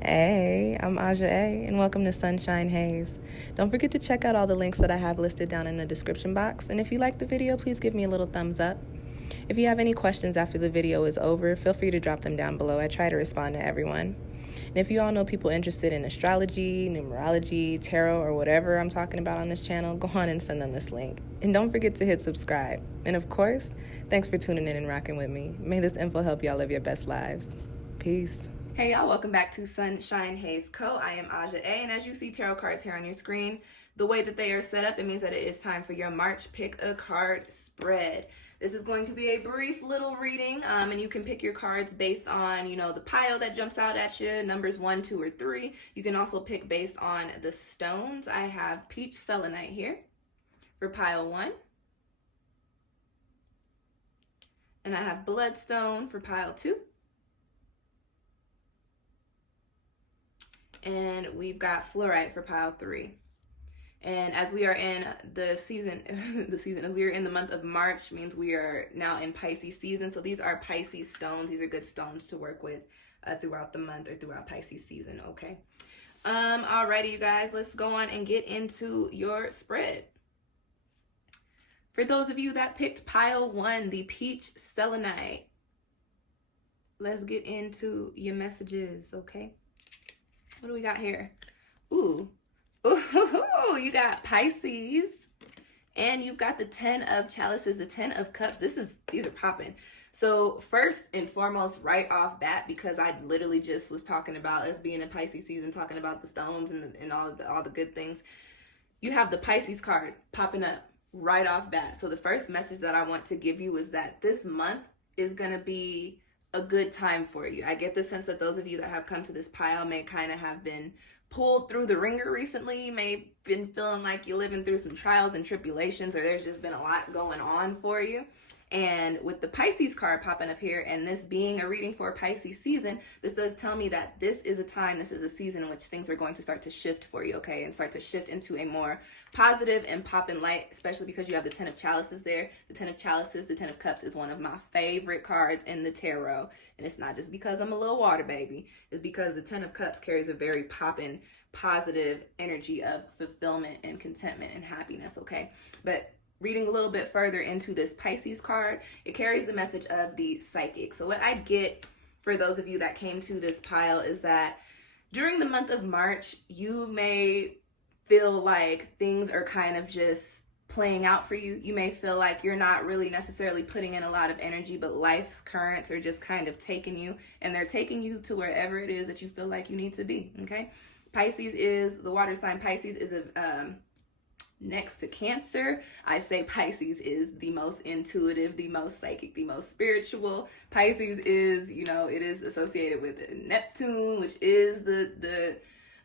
Hey, I'm Aja A, and welcome to Sunshine Haze. Don't forget to check out all the links that I have listed down in the description box, and if you like the video, please give me a little thumbs up. If you have any questions after the video is over, feel free to drop them down below. I try to respond to everyone. And if you all know people interested in astrology, numerology, tarot, or whatever I'm talking about on this channel, go on and send them this link. And don't forget to hit subscribe. And of course, thanks for tuning in and rocking with me. May this info help y'all live your best lives. Peace. Hey y'all, welcome back to SunshinehazeCo. I am Aja A, and as you see tarot cards here on your screen, the way that they are set up, it means that it is time for your March Pick a Card spread. This is going to be a brief little reading, and you can pick your cards based on, the pile that jumps out at you, numbers 1, 2, or 3. You can also pick based on the stones. I have peach selenite here for pile 1. And I have bloodstone for pile 2. And we've got fluorite for pile 3. And as we are in the season, as we are in the month of March, means we are now in Pisces season. So these are Pisces stones. These are good stones to work with throughout the month or throughout Pisces season, okay? Alrighty, you guys, let's go on and get into your spread. For those of you that picked pile 1, the peach selenite, let's get into your messages, okay? What do we got here? Ooh, you got Pisces, and you've got the 10 of chalices, the 10 of cups. These are popping. So first and foremost, right off bat, because I literally just was talking about us being in Pisces season, talking about the stones and all the good things. You have the Pisces card popping up right off bat. So the first message that I want to give you is that this month is going to be a good time for you. I get the sense that those of you that have come to this pile may kind of have been pulled through the ringer recently. You may have been feeling like you're living through some trials and tribulations, or there's just been a lot going on for you. And with the Pisces card popping up here, and this being a reading for Pisces season, this does tell me that this is a time, this is a season in which things are going to start to shift for you, okay? And start to shift into a more positive and popping light, especially because you have the 10 of chalices there. The 10 of chalices, the 10 of cups is one of my favorite cards in the tarot. And it's not just because I'm a little water baby. It's because the 10 of cups carries a very popping, positive energy of fulfillment and contentment and happiness, okay? But reading a little bit further into this Pisces card, it carries the message of the psychic. So what I get for those of you that came to this pile is that during the month of March, you may feel like things are kind of just playing out for you. You may feel like you're not really necessarily putting in a lot of energy, but life's currents are just kind of taking you, and they're taking you to wherever it is that you feel like you need to be, okay? Pisces is, the water sign Pisces is a next to Cancer. I say Pisces is the most intuitive, the most psychic, the most spiritual. Pisces is, it is associated with Neptune, which is the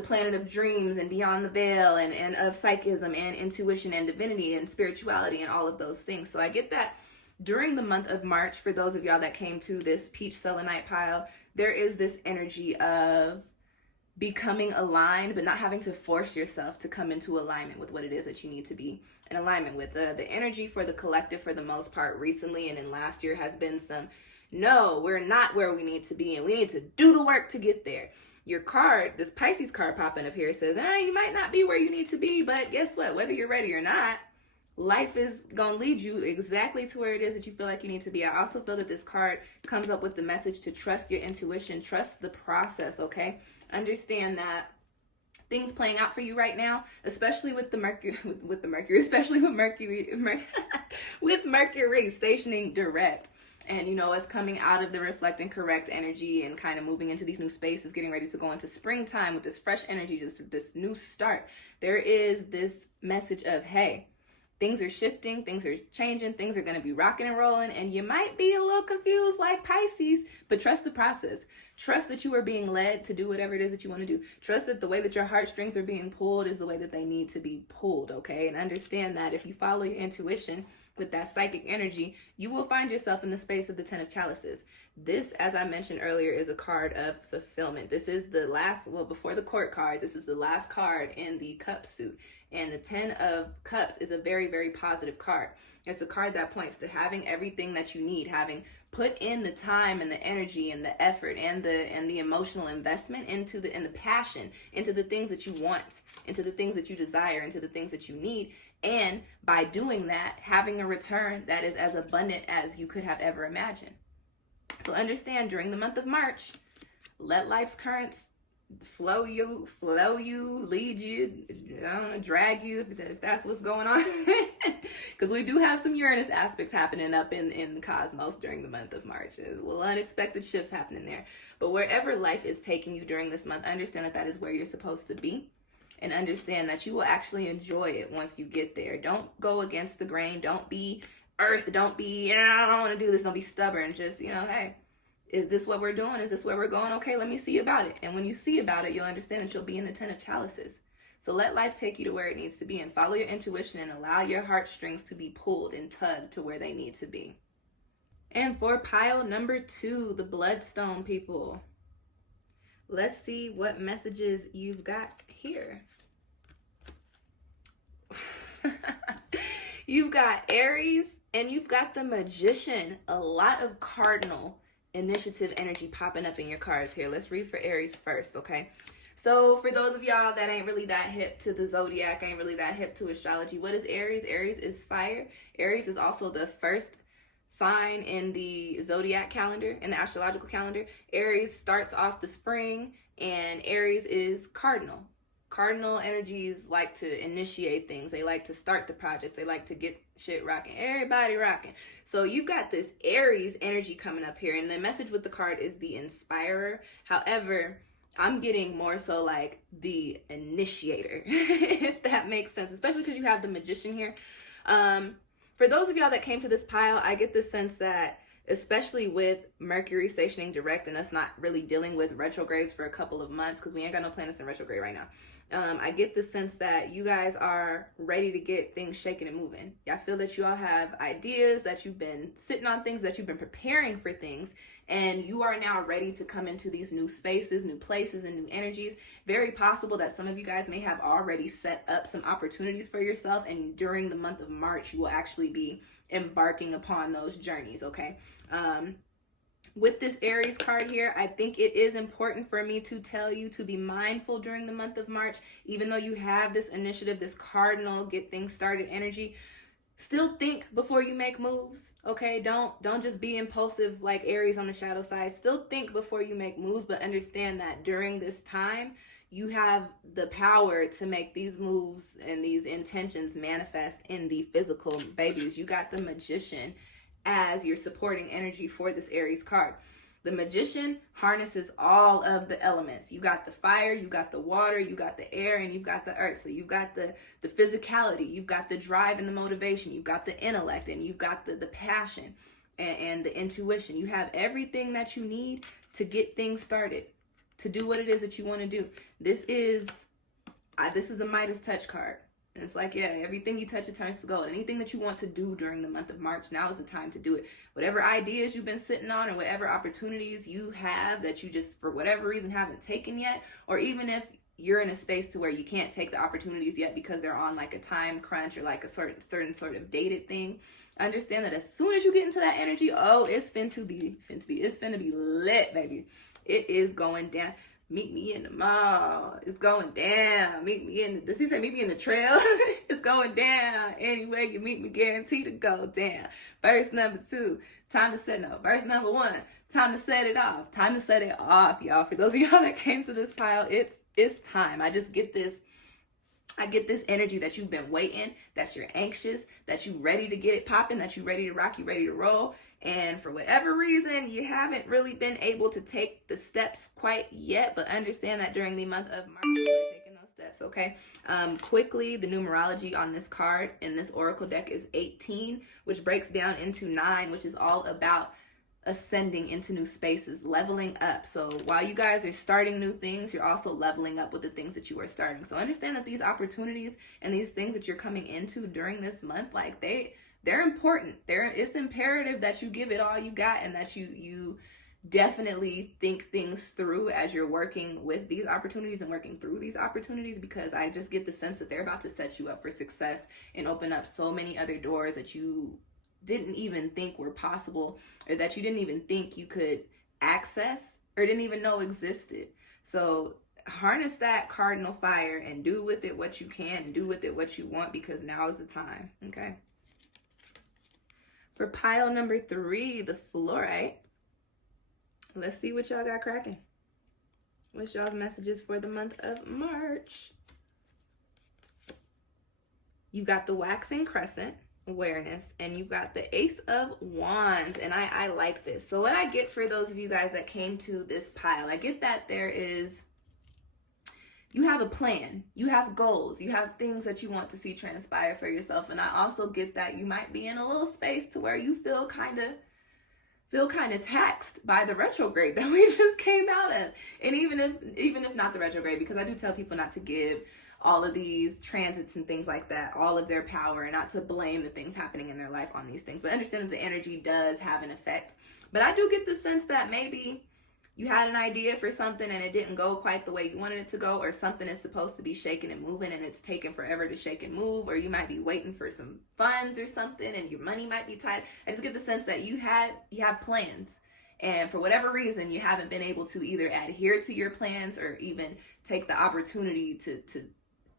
planet of dreams and beyond the veil and of psychism and intuition and divinity and spirituality and all of those things. So I get that during the month of March, for those of y'all that came to this peach selenite pile, there is this energy of becoming aligned, but not having to force yourself to come into alignment with what it is that you need to be in alignment with. The energy for the collective, for the most part, recently and in last year, has been some, no, we're not where we need to be, and we need to do the work to get there. Your card, this Pisces card popping up here, says, you might not be where you need to be, but guess what? Whether you're ready or not, life is going to lead you exactly to where it is that you feel like you need to be. I also feel that this card comes up with the message to trust your intuition, trust the process, okay? Understand that things playing out for you right now, especially with the Mercury, especially with Mercury, with Mercury stationing direct, and us coming out of the reflect and correct energy and kind of moving into these new spaces, getting ready to go into springtime with this fresh energy, just this new start. There is this message of, hey, things are shifting, things are changing, things are going to be rocking and rolling, and you might be a little confused like Pisces, but trust the process. Trust that you are being led to do whatever it is that you want to do. Trust that the way that your heartstrings are being pulled is the way that they need to be pulled, okay? And understand that if you follow your intuition with that psychic energy, you will find yourself in the space of the 10 of chalices. This, as I mentioned earlier, is a card of fulfillment. This is the last, well, before the court cards, this is the last card in the cup suit. And the 10 of Cups is a very, very positive card. It's a card that points to having everything that you need, having put in the time and the energy and the effort and the emotional investment into the, and the passion into the things that you want, into the things that you desire, into the things that you need. And by doing that, having a return that is as abundant as you could have ever imagined. So understand, during the month of March, let life's currents flow you, lead you, I don't know, drag you, if that's what's going on. Because we do have some Uranus aspects happening up in the cosmos during the month of March. There's little unexpected shifts happening there. But wherever life is taking you during this month, understand that that is where you're supposed to be. And understand that you will actually enjoy it once you get there. Don't go against the grain. Don't be earth. Don't be, I don't want to do this. Don't be stubborn. Just, hey, is this what we're doing? Is this where we're going? Okay, let me see about it. And when you see about it, you'll understand that you'll be in the 10 of chalices. So let life take you to where it needs to be, and follow your intuition and allow your heartstrings to be pulled and tugged to where they need to be. And for pile number 2, the Bloodstone people. Let's see what messages you've got here. You've got Aries and you've got the Magician. A lot of cardinal initiative energy popping up in your cards here. Let's read for Aries first, okay? So for those of y'all that ain't really that hip to the zodiac, ain't really that hip to astrology, what is Aries? Aries is fire. Aries is also the first sign in the zodiac calendar, in the astrological calendar. Aries starts off the spring, and Aries is cardinal. Cardinal energies like to initiate things. They like to start the projects. They like to get shit rocking. Everybody rocking. So you've got this Aries energy coming up here, and the message with the card is the inspirer. However, I'm getting more so like the initiator, if that makes sense, especially because you have the Magician here. For those of y'all that came to this pile, I get the sense that, especially with Mercury stationing direct and us not really dealing with retrogrades for a couple of months, because we ain't got no planets in retrograde right now, I get the sense that you guys are ready to get things shaking and moving. I feel that you all have ideas, that you've been sitting on things, that you've been preparing for things, and you are now ready to come into these new spaces, new places, and new energies. Very possible that some of you guys may have already set up some opportunities for yourself, and during the month of March, you will actually be embarking upon those journeys, okay? With this Aries card here, I think it is important for me to tell you to be mindful during the month of March. Even though you have this initiative, this cardinal get things started energy, still think before you make moves, okay? Don't just be impulsive like Aries on the shadow side. Still think before you make moves, but understand that during this time, you have the power to make these moves and these intentions manifest in the physical. Babies, you got the Magician as your supporting energy for this Aries card. The Magician harnesses all of the elements. You got the fire, you got the water, you got the air, and you've got the earth. So you've got the physicality, you've got the drive and the motivation, you've got the intellect, and you've got the passion and the intuition. You have everything that you need to get things started, to do what it is that you want to do. This is a Midas touch card. And it's like, yeah, everything you touch, it turns to gold. Anything that you want to do during the month of March, now is the time to do it. Whatever ideas you've been sitting on, or whatever opportunities you have that you just, for whatever reason, haven't taken yet, or even if you're in a space to where you can't take the opportunities yet because they're on like a time crunch or like a certain sort of dated thing, understand that as soon as you get into that energy, it's finna be lit, baby. It is going down. Meet me in the mall. It's going down. Does he say meet me in the trail? It's going down. Anywhere you meet me, guaranteed to go down. Verse number 2, verse number 1, time to set it off. Time to set it off, y'all. For those of y'all that came to this pile, it's time. I get this energy that you've been waiting, that you're anxious, that you're ready to get it popping, that you're ready to rock, you're ready to roll. And for whatever reason, you haven't really been able to take the steps quite yet, but understand that during the month of March, you're taking those steps, okay? Quickly, the numerology on this card in this oracle deck is 18, which breaks down into 9, which is all about ascending into new spaces, leveling up. So while you guys are starting new things, you're also leveling up with the things that you are starting. So understand that these opportunities and these things that you're coming into during this month, like they're important. It's imperative that you give it all you got, and that you definitely think things through as you're working with these opportunities and working through these opportunities, because I just get the sense that they're about to set you up for success and open up so many other doors that you didn't even think were possible, or that you didn't even think you could access or didn't even know existed. So harness that cardinal fire and do with it what you can and do with it what you want, because now is the time. Okay. For pile number 3, the Fluorite. Let's see what y'all got cracking. What's y'all's messages for the month of March? You got the waxing crescent, awareness, and you've got the Ace of Wands. And I like this. So what I get for those of you guys that came to this pile, I get that you have a plan, you have goals, you have things that you want to see transpire for yourself. And I also get that you might be in a little space to where you feel kind of taxed by the retrograde that we just came out of. And even if not the retrograde, because I do tell people not to give all of these transits and things like that all of their power, and not to blame the things happening in their life on these things, but understand that the energy does have an effect. But I do get the sense that maybe you had an idea for something and it didn't go quite the way you wanted it to go, or something is supposed to be shaking and moving and it's taken forever to shake and move, or you might be waiting for some funds or something and your money might be tight. I just get the sense that you have plans, and for whatever reason you haven't been able to either adhere to your plans or even take the opportunity to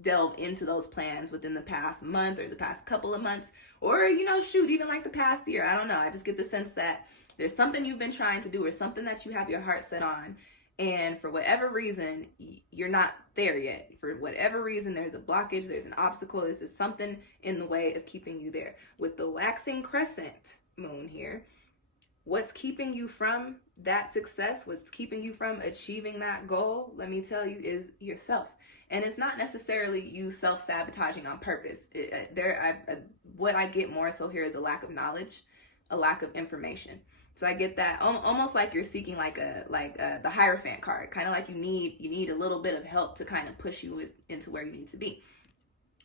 delve into those plans within the past month or the past couple of months, or even like the past year. I don't know. I just get the sense that there's something you've been trying to do, or something that you have your heart set on, and for whatever reason, you're not there yet. For whatever reason, there's a blockage, there's an obstacle, there's just something in the way of keeping you there. With the waxing crescent moon here, what's keeping you from that success, what's keeping you from achieving that goal, let me tell you, is yourself. And it's not necessarily you self-sabotaging on purpose. What I get more so here is a lack of knowledge, a lack of information. So I get that almost like you're seeking the Hierophant card, kind of like you need a little bit of help to kind of push you into where you need to be.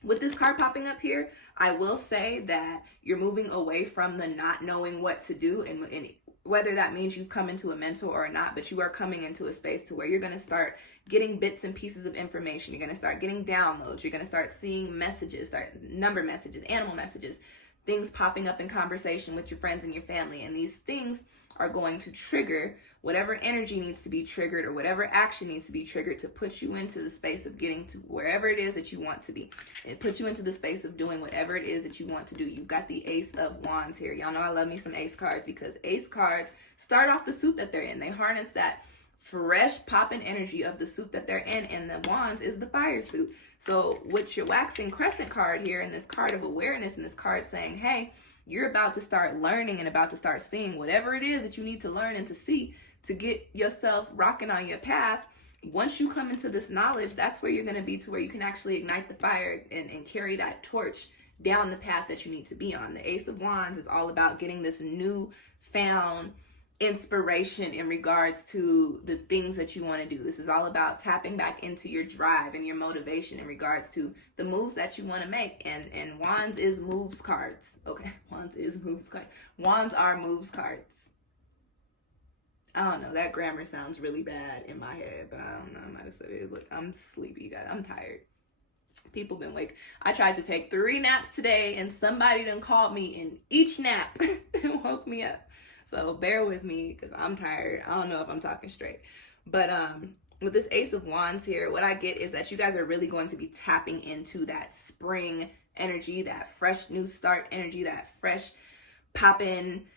With this card popping up here, I will say that you're moving away from the not knowing what to do, and whether that means you've come into a mentor or not, but you are coming into a space to where you're going to start getting bits and pieces of information. You're going to start getting downloads. You're going to start seeing messages, number messages, animal messages, things popping up in conversation with your friends and your family. And these things are going to trigger whatever energy needs to be triggered, or whatever action needs to be triggered to put you into the space of getting to wherever it is that you want to be. It puts you into the space of doing whatever it is that you want to do. You've got the Ace of Wands here. Y'all know I love me some Ace cards, because Ace cards start off the suit that they're in. They harness that fresh popping energy of the suit that they're in, and the Wands is the fire suit. So with your waxing crescent card here, and this card of awareness, and this card saying, hey, you're about to start learning and about to start seeing whatever it is that you need to learn and to see to get yourself rocking on your path. Once you come into this knowledge, that's where you're going to be, to where you can actually ignite the fire and carry that torch down the path that you need to be on. The Ace of Wands is all about getting this new found inspiration in regards to the things that you want to do. This is all about tapping back into your drive and your motivation in regards to the moves that you want to make. And Wands is moves cards. Okay, Wands is moves cards. Wands are moves cards. I don't know, that grammar sounds really bad in my head, but I don't know, I might have said it. Look, I'm sleepy, you guys. I'm tired. People been awake. I tried to take 3 naps today, and somebody done called me in each nap and woke me up. So bear with me, because I'm tired. I don't know if I'm talking straight. But with this Ace of Wands here, what I get is that you guys are really going to be tapping into that spring energy, that fresh new start energy, that fresh poppin',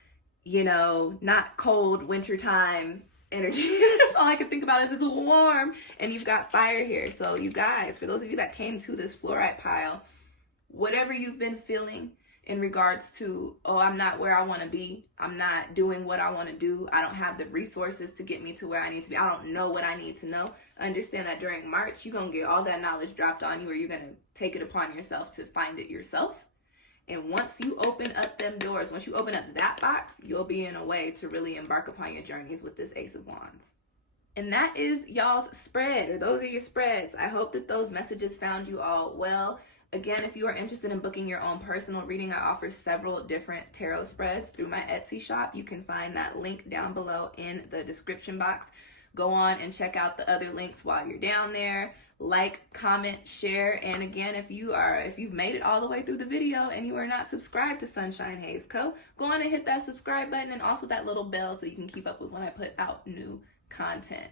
not cold wintertime energy. That's all I can think about is it's warm, and you've got fire here. So you guys, for those of you that came to this Fluorite pile, whatever you've been feeling in regards to, oh, I'm not where I want to be, I'm not doing what I want to do, I don't have the resources to get me to where I need to be, I don't know what I need to know, understand that during March, you're going to get all that knowledge dropped on you, or you're going to take it upon yourself to find it yourself. And once you open up them doors, once you open up that box, you'll be in a way to really embark upon your journeys with this Ace of Wands. And that is y'all's spread, or those are your spreads. I hope that those messages found you all well. Again, if you are interested in booking your own personal reading, I offer several different tarot spreads through my Etsy shop. You can find that link down below in the description box. Go on and check out the other links while you're down there. Like, comment, share, and again, if you've made it all the way through the video and you are not subscribed to Sunshine Haze Co., go on and hit that subscribe button and also that little bell so you can keep up with when I put out new content.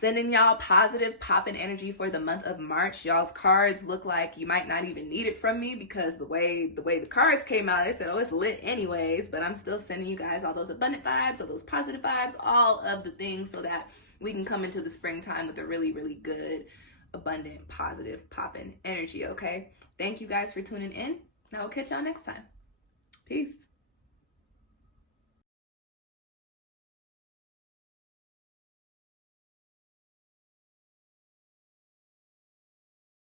Sending y'all positive popping energy for the month of March. Y'all's cards look like you might not even need it from me because the way the cards came out, they said, oh, it's lit anyways, but I'm still sending you guys all those abundant vibes, all those positive vibes, all of the things so that we can come into the springtime with a really, really good, abundant, positive popping energy, okay? Thank you guys for tuning in. Now we'll catch y'all next time. Peace.